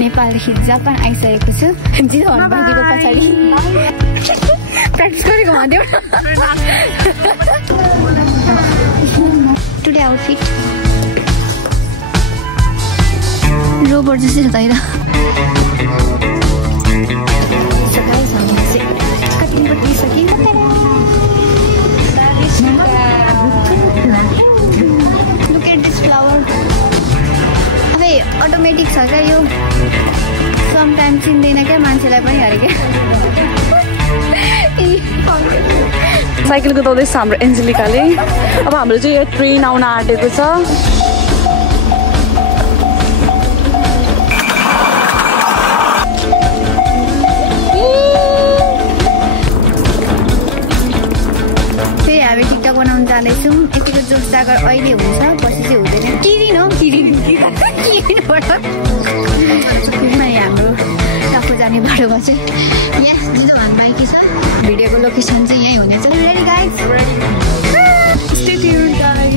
नेपालदेखि Japan आइसकेको छु zero भन्दिएको पछाडि प्र्याक्टिस गरेको भन्थ्यो टुडे आउटफिट रोबोट जस्तै छ त Look at this flower. अबे अटोमेटिक छ क्या यो समटाइम चिन्दैन क्या मान्छेलाई पनि अरे क्या साइकल कुदाउँदैछ हाम्रो एन्जेलिकाले अब हाम्रो चाहिँ यो ट्रेन आउन आँटेको छ फेरि हामी टिकटक बनाउन जाँदैछौँ यतिको जोस जागर अहिले हुन्छ पछि चाहिँ हुँदैन किरिन हो किरिनबाट हाम्रो टक्को जाने बाटोमा चाहिँ यहाँ जिजो भन् बाइकी छ भिडियोको लोकेसन चाहिँ यहीँ हुनेछ ready guys stay tuned guys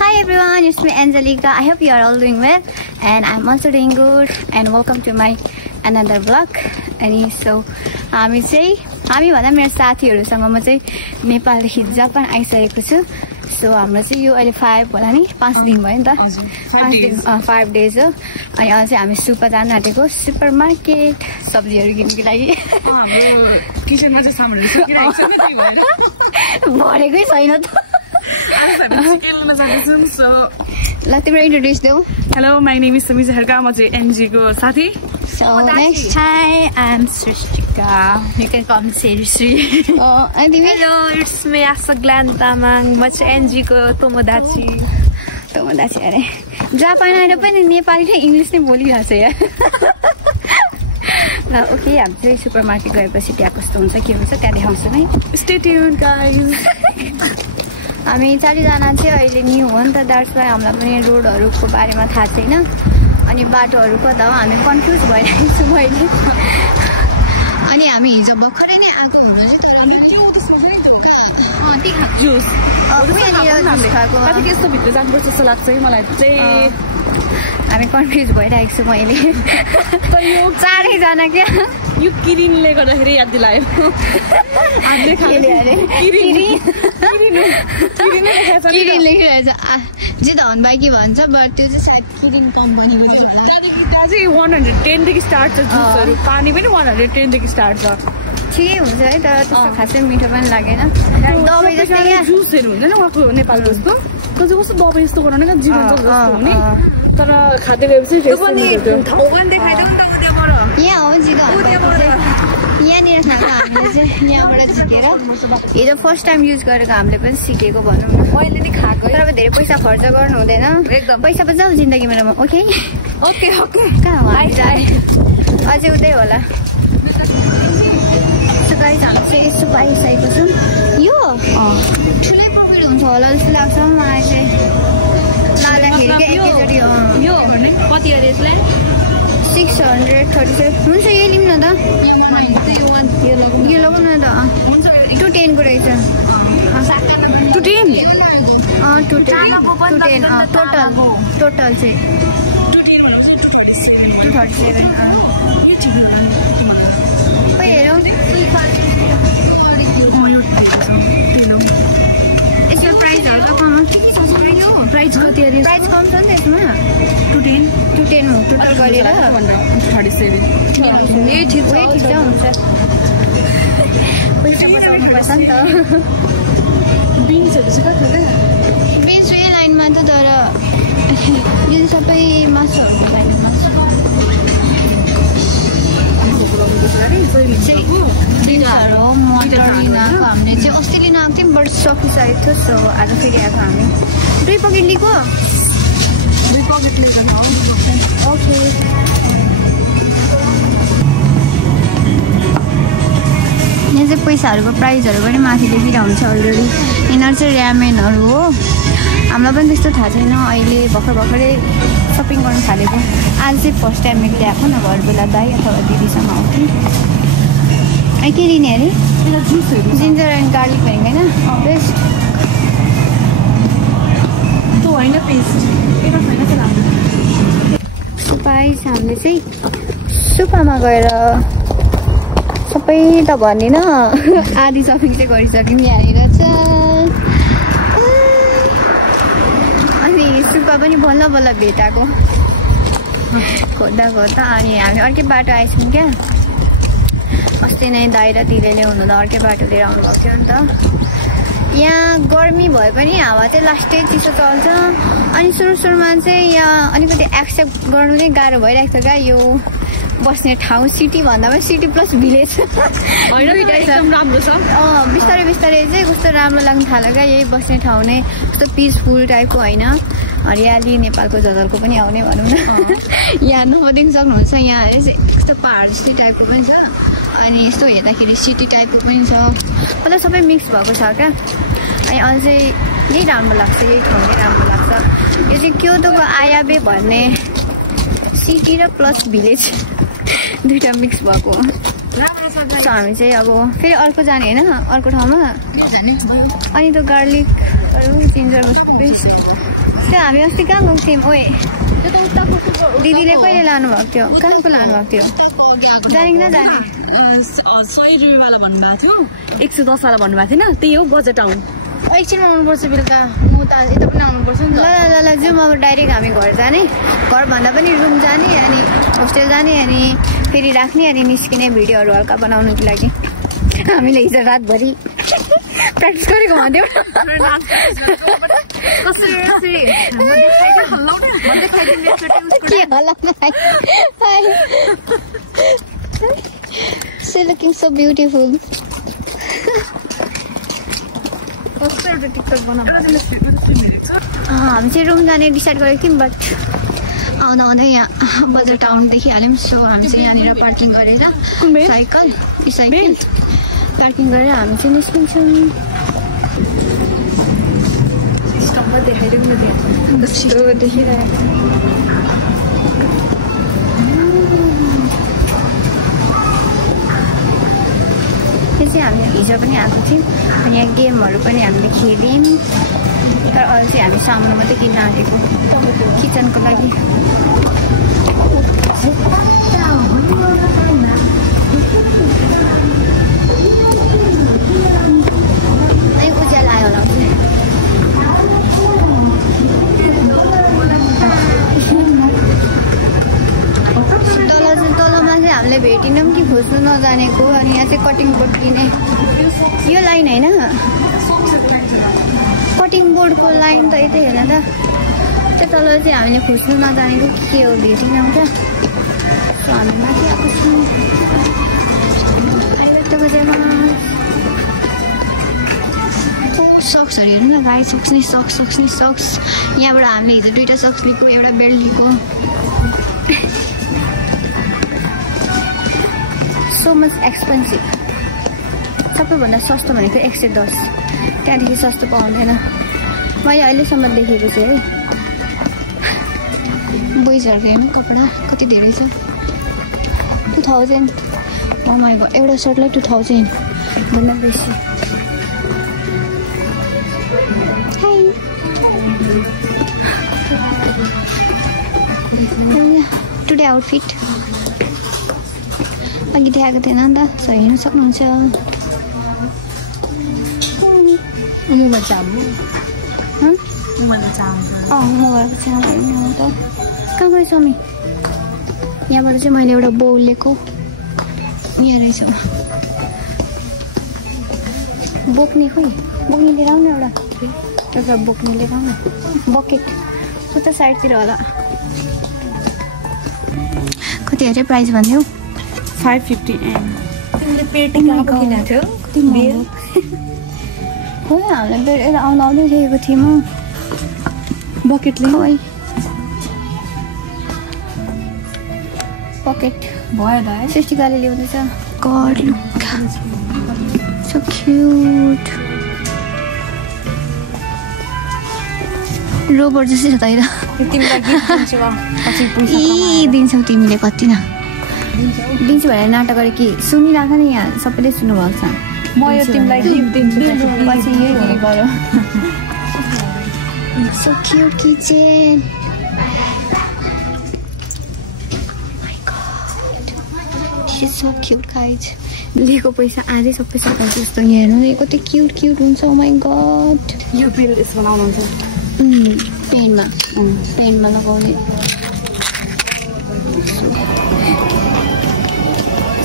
Hi everyone, it's me Angelica. I hope you are all doing well and I'm also doing good and welcome to my another vlog. अनि सो हामी भन्दा मेरो साथीहरूसँग म चाहिँ नेपालदेखि जापान आइसकेको छु सो हाम्रो चाहिँ यो अहिले 5 होला नि 5 दिन भयो नि त 5 डेज हो अनि अहिले चाहिँ हामी सुपा जान आँटेको सुपर मार्केट सब्जीहरू किन्नुको लागि भरेकै छैन त ल तिम्रो इन्ट्रोड्युस देऊ hello my name is Samija Harka म चाहिँ एनजीको साथी So next hi, I'm Srishtika. You can call me Sri. Hello, it's me Asa Glan Tamang. म चाहिँ एनजीको तोमोदाची अरे जापान आएर पनि नेपाली र इङ्ग्लिस नै बोलिरहेको छ यार ल ओके हामी चाहिँ सुपर मार्केट गएपछि त्यहाँ कस्तो हुन्छ के हुन्छ त्यहाँ देखाउँछु नै स्टे ट्युन्ड गाइज हामी चारजना चाहिँ अहिले न्यू हो नि त द्याट्स वाइ हामीलाई पनि रोडहरूको बारेमा थाहा छैन अनि बाटोहरू कता हो हामी कन्फ्युज भइरहेको छु मैले अनि हामी हिजो भर्खरै नै आएको हुनु चाहिँ यस्तो भित्र जानुपर्छ जस्तो लाग्छ कि मलाई चाहिँ हामी कन्फ्युज भइरहेको छु मैले तर यो चारैजना क्या यो किरिनले गर्दाखेरि याद दिलायो किरिन लेखिरहेछ जे त हन बाइकी भन्छ बट त्यो चाहिँ सायद किरिन कम्पनीको चाहिँ होला त्यहाँ चाहिँ 110 देखि स्टार्ट छ जुसहरू पानी पनि 110 देखि स्टार्ट छ ठिकै हुन्छ है तर त्यस्तो खासै मिठो पनि लागेन दबाई जस्तै क्या जुसहरू हुन्छ नि उहाँको नेपालको जस्तो त्यो चाहिँ कस्तो दबाई जस्तो गराउने क्या जीवन जस्तो हुने तर खाँदै गएपछि यहाँ हो जिगा यहाँनिर खाएको हामीले चाहिँ यहाँबाट झिकेर हिजो फर्स्ट टाइम युज गरेको हामीले पनि सिकेको भनौँ न अहिले नै खाएको तर अब धेरै पैसा खर्च गर्नु हुँदैन एकदम पैसा बचाऊ जिन्दगी मेरोमा ओके ओके ओके कहाँ अझै उतै होला गाइस हामी चाहिँ यसो पाइसकेको छौँ यो ठुलै प्रफिट हुन्छ होला जस्तो लाग्छ मलाई चाहिँ लाँदाखेरि क्या एकैचोटि यो कति अरे यसलाई 637 हुन्छ यही लिउँ न त यो लगाउँ न त 210 को रहेछ 210 टोटल चाहिँ 237 हेरौँ यसमा प्राइसहरू त कम के छ प्राइस कति अरे प्राइस कम छ नि त्यसमा 210 हो टोटल गरेर 37 ए ठिक छ हुन्छ पैसा बचाउनु पर्छ नि त बिन्सहरू चाहिँ कति हो बिन्स यही लाइनमा त तर यो सबै मासुहरूको लाइनमा बिन्सहरू मटर लिन आएको हामीले चाहिँ अस्ति लिन आएको थियौँ बट सकिसकेको थियो सो आज फेरि आएको हामी 2 पकेट लिएको 2 पकेट लिएर ओके यहाँ चाहिँ पैसाहरूको प्राइसहरू पनि माथि देखिरहेको हुन्छ अलरेडी यिनीहरू चाहिँ ऱ्यामेनहरू हो हामीलाई पनि त्यस्तो थाहा छैन अहिले भर्खरै सपिङ गर्नु थालेको आज चाहिँ फर्स्ट टाइम मैले ल्याएको नभए बेला दाइ अथवा दिदीसँग आउँथेँ के लिने अरे जिन्जर एन्ड गार्लिक भनेको होइन बेस्ट सुपाइस हामीले चाहिँ सुपामा गएर सबै त भन्दिनँ आधी सपिङ चाहिँ गरिसक्यौँ यहाँनिर चाहिँ अनि सुपा पनि बल्ल बल्ल भेटाएको खोज्दा खोज्दा अनि हामी अर्कै बाटो आएछौँ क्या अस्ति नै दाइ र दिदीले हुनुहुँदा अर्कै बाटो लिएर आउनुभएको थियो नि त यहाँ गर्मी भए पनि हावा चाहिँ लास्टै चिसो चल्छ अनि सुरुमा चाहिँ यहाँ अलिकति एक्सेप्ट गर्नु नै गाह्रो भइरहेको छ क्या यो बस्ने ठाउँ सिटी भन्दा पनि सिटी प्लस भिलेज राम्रो छ बिस्तारै बिस्तारै चाहिँ कस्तो राम्रो लाग्नु थाल्यो क्या यही बस्ने ठाउँ नै कस्तो पिसफुल टाइपको होइन हरियाली नेपालको झलको पनि आउने भनौँ न यहाँ नदेख्न सक्नुहुन्छ यहाँ कस्तो पहाड जस्तै टाइपको पनि छ अनि यस्तो हेर्दाखेरि सिटी टाइपको पनि छ मतलब सबै मिक्स भएको छ क्या अनि अझै यही राम्रो लाग्छ यही ठाउँ नै राम्रो लाग्छ यो चाहिँ क्योटोको आयाबे भन्ने सिटी र प्लस भिलेज दुइटा मिक्स भएको हो हामी चाहिँ अब फेरि अर्को जाने होइन अर्को ठाउँमा अनि त्यो गार्लिकहरू जिन्जरको बेस्ट त्यो हामी अस्ति कहाँ गएको थियौँ ओए दिदीले कहिले लानुभएको थियो कहाँको लानुभएको थियो जाने कि नजाने 100 रुपियाँवाला भन्नुभएको थियो 110 वाला भन्नुभएको थिएन त्यही हो बजेट टाउन एकछिन आउनुपर्छ बेलुका म त यता पनि आउनुपर्छ नि ल ल ल जाउँ अब डाइरेक्ट हामी घर जाने घरभन्दा पनि रुम जाने अनि होस्टेल जाने अनि फेरि राख्ने अनि निस्किने भिडियोहरू हल्का बनाउनुको लागि हामीले हिजो रातभरि प्र्याक्टिस गरेको भन्थ्यौँ Still looking so beautiful. हामी चाहिँ रुम जाने डिसाइड गरेको थियौँ बट आउँदा आउँदै यहाँ बजार टाउन देखिहाल्यौँ सो हामी चाहिँ यहाँनिर पार्किङ गरेर साइकल पार्किङ गरेर हामी चाहिँ निस्किन्छौँ देखिरहेको त्यो चाहिँ हामी हिजो पनि आएको थियौँ अनि यहाँ गेमहरू पनि हामीले खेल्यौँ तर अरू चाहिँ हामी सामान मात्रै किन्न आँटेको किचनको लागि अनि उज्यालो आयो होला तलमा चाहिँ हामीले भेटिनौँ कि खोज्नु नजानेको अनि यहाँ चाहिँ कटिङ बोर्ड किने यो लाइन होइन कटिङ बोर्डको लाइन त यतै हेर त त्यो तल चाहिँ हामीले खोज्नु नजानेको के हो भेटिनौँ क्या सो हामी माथि आएको छौँ सक्सहरू हेर्नु न गाई सक्स नै सक्स यहाँबाट हामीले हिजो दुइटा सक्स लिएको एउटा बेल्ट लिएको सो मच एक्सपेन्सिभ सबैभन्दा सस्तो भनेको 110 त्यहाँदेखि सस्तो पाउँदैन मैले अहिलेसम्म देखेको छु है बोइजहरूको हेर्नु कपडा कति धेरै छ 2000 माइको एउटा सर्टलाई 2000 भन्दा बेसी टुडे आउटफिट अघि देखाएको थिएन नि त सो हेर्न सक्नुहुन्छ मोबाइल चाबु मोबाइलको चाबु हेर्नु त कहाँ गयो स्वामी यहाँबाट चाहिँ मैले एउटा बोल लिएको यहाँ रहेछ बोक्ने खोइ बोक्ने लिएर आउनु एउटा बोक्ने लिएर आउनु बकेट उता साइडतिर होला कति अरे प्राइस भन्थ्यौ 550 तिमीले पेटी किनेको थियो कति महँगो हो हामीले आउँदा आउँदै देखेको थियौँ बकेटले पकेट भयो त सृष्टिकाले ल्याउँदैछ god look so cute robber जस्तै छ त है तिमीलाई गिफ्ट दिन्छु पछि पैसा दिन्छौ तिमीले कति न दिन्छु भनेर नाटक गरे कि सुनिरहेको नि यहाँ सबैले सुन्नुभएको छ म यो तिमीलाई गिफ्ट दिन्छु पछि यही गरौँ So cute kitchen. Oh my god. This is so cute guys. लिएको पैसा आजै सबै सकाउँछ जस्तो यहाँ हेर्नु यो कति क्युट क्युट हुन्छ oh my god. यो पेन यसमा लाउनुहुन्छ पेनमा लगाउने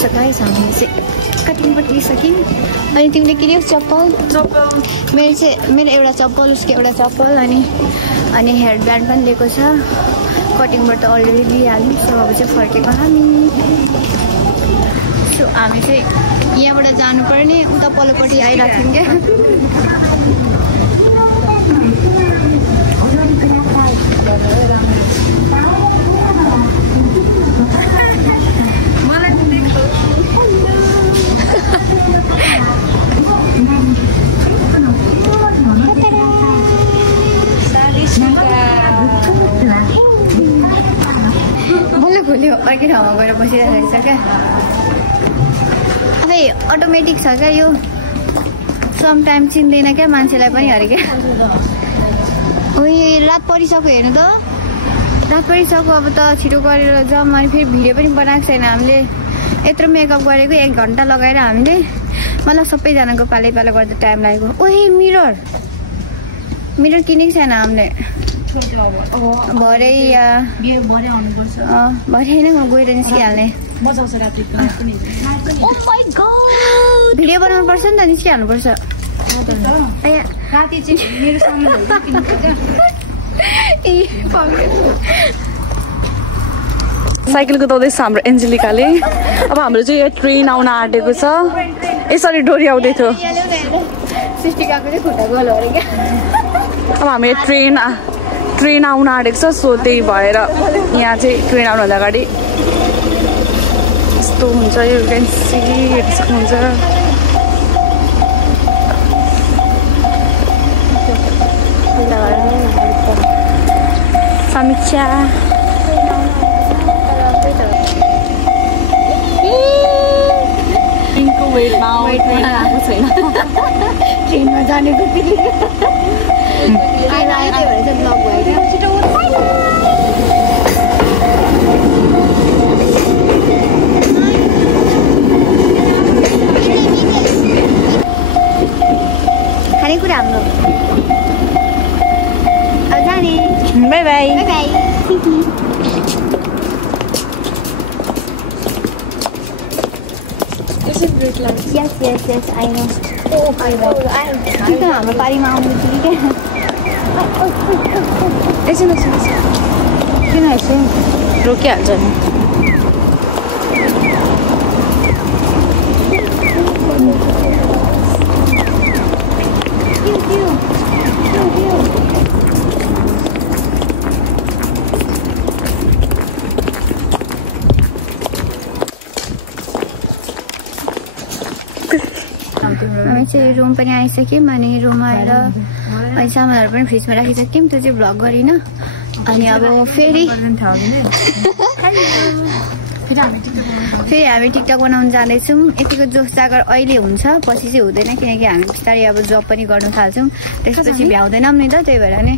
So guys हामीले चाहिँ कटिङ गरिसक्यौँ अनि तिमीले किन्यौ चप्पल मेरो एउटा चप्पल उसको एउटा चप्पल अनि हेयर ब्यान्ड पनि लिएको छ कटिङबाट अलरेडी लिइहाल्यौँ सो अब चाहिँ फर्केको हामी चाहिँ यहाँबाट जानुपर्ने उता पल्लोपट्टि आइरहेको थियौँ क्या खोल्यो अर्कै ठाउँमा गएर बसिरहेको छ क्या अब अटोमेटिक छ क्या यो सम टाइम चिन्दैन क्या मान्छेलाई पनि अरे क्या रात परिसक्यो हेर्नु त रात परिसक्यो अब त छिटो गरेर जाउँ अनि फेरि भिडियो पनि बनाएको छैन हामीले यत्रो मेकअप गरेको 1 घन्टा लगाएर हामीले मतलब सबैजनाको पालै पालो गर्दा टाइम लागेको ओहे मिरर किनेको छैन हामीले भरे होइन म गएर निस्किहाल्ने भिडियो बनाउनु पर्छ नि त निस्किहाल्नुपर्छ साइकल कुदाउँदैछ हाम्रो एन्जेलिकाले अब हाम्रो चाहिँ यो ट्रेन आउन आँटेको छ यसरी डोरी आउँदै थियो अब हामी ट्रेन आउन आँटेको छ सो त्यही भएर यहाँ चाहिँ ट्रेन आउनुभन्दा अगाडि यस्तो हुन्छ यो भ्याकेन्सी हेर्न सक्नुहुन्छ समीक्षा ट्रेनमा जाने खानेकुरा हाम्रो अब जाने by by Yes, I know. हाम्रो पारीमा आउनु थियो क्या एकछिन किन यसो रोकिहाल्छ नि हामी चाहिँ रुम पनि आइसक्यौँ अनि रुममा आएर अनि सामानहरू पनि फ्रिजमा राखिसक्यौँ त्यो चाहिँ भ्लग गरिनँ अनि अब फेरि हामी टिकटक बनाउनु जाँदैछौँ यतिको जोस जागर अहिले हुन्छ पछि चाहिँ हुँदैन किनकि हामी बिस्तारै अब जब पनि गर्न थाल्छौँ त्यसपछि भ्याउँदैनौँ नि त त्यही भएर नै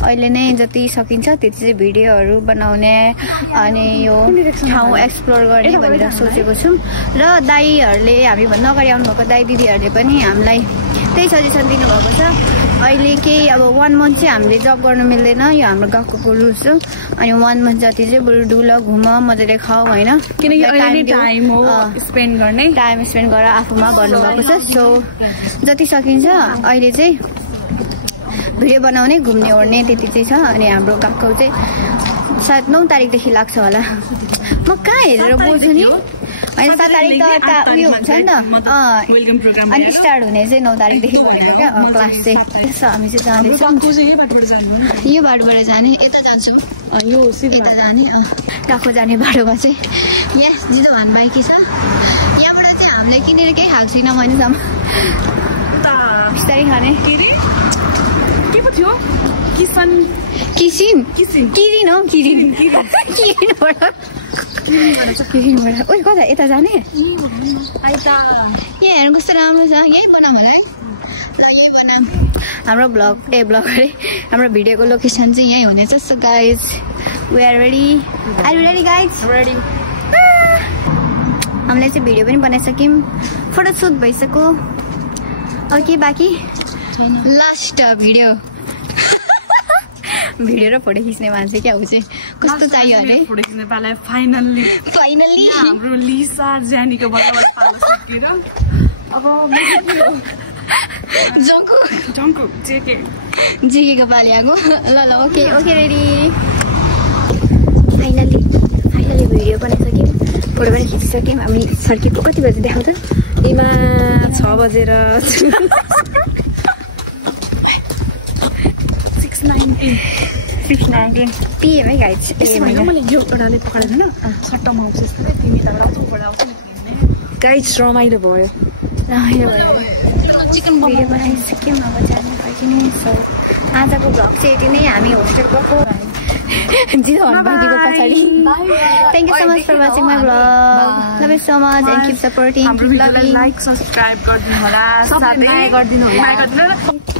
अहिले नै जति सकिन्छ त्यति चाहिँ भिडियोहरू बनाउने अनि यो ठाउँ एक्सप्लोर गर्ने भनेर सोचेको छौँ र दाईहरूले हामीभन्दा अगाडि आउनुभएको दाई दिदीहरूले पनि हामीलाई त्यही सजेसन दिनुभएको छ अहिले केही अब 1 मन्थ चाहिँ हामीले जब गर्नु मिल्दैन यो हाम्रो गएको रुल्स हो अनि 1 मन्थ जति चाहिँ बरु डुल घुम मजाले खाऊ होइन किनकि टाइम स्पेन्ड गरेर आफूमा भन्नुभएको छ सो जति सकिन्छ अहिले चाहिँ भिडियो बनाउने घुम्ने ओर्ने त्यति चाहिँ छ अनि हाम्रो गएको चाहिँ सायद 9 तारिकदेखि लाग्छ होला म कहाँ हेरेर बोल्छु नि अनि 7 तारिक त उयो हुन्छ नि त अनि स्टार्ट हुने चाहिँ 9 तारिकदेखि भनेको क्या क्लास चाहिँ त्यसो हामी चाहिँ जाँदैछौँ यो बाटोबाट जाने यता जान्छौँ यता जाने गएको जाने बाटोमा चाहिँ यहाँ जिजो भान बाइकी छ यहाँबाट चाहिँ हामीले किनेर केही खाएको छैन भनेसम्म बिस्तारै खाने के पो थियो किसिन हो किरिनबाट ओइ कता यता जाने यहाँ हेर्नु कस्तो राम्रो छ यही बनाऊँ होला है ल यही बनाऊँ हाम्रो हाम्रो भिडियोको लोकेसन चाहिँ यही हुनेछ so guys we are ready are you ready guys ready हामीले चाहिँ भिडियो पनि बनाइसक्यौँ फोटोसुट भइसक्यो अब के बाँकी लास्ट भिडियो र फोटो खिच्ने मान्छे क्या ऊ चाहिँ कस्तो चाहियो अरे फोटो खिच्ने पाला फाइनल्ली हाम्रो लिसा ज्यानीको बल्ल अब जङ्कु जिकेको पाली आएको ल ओके रेडी फाइनली भिडियो बनाइसक्यौँ फोटो पनि खिचिसक्यौँ हामी सर्किटको कति बजी देखाउँछ इमा 6 बजेर 6:19 PM है गाइज मैले यो एउटाले पकाएर सट्टामा आउँछ तिमी त गाइज रमाइलो भयो चिकन भिडियो बनाइसक्यौँ अब जानु फर्किने सो आजको भ्लग चाहिँ यति नै हामी होस्टेल गएको जिरो भन्नुभएको पछाडि thank you so much for watching my vlog love you so much and keep supporting like subscribe गरिदिनु होला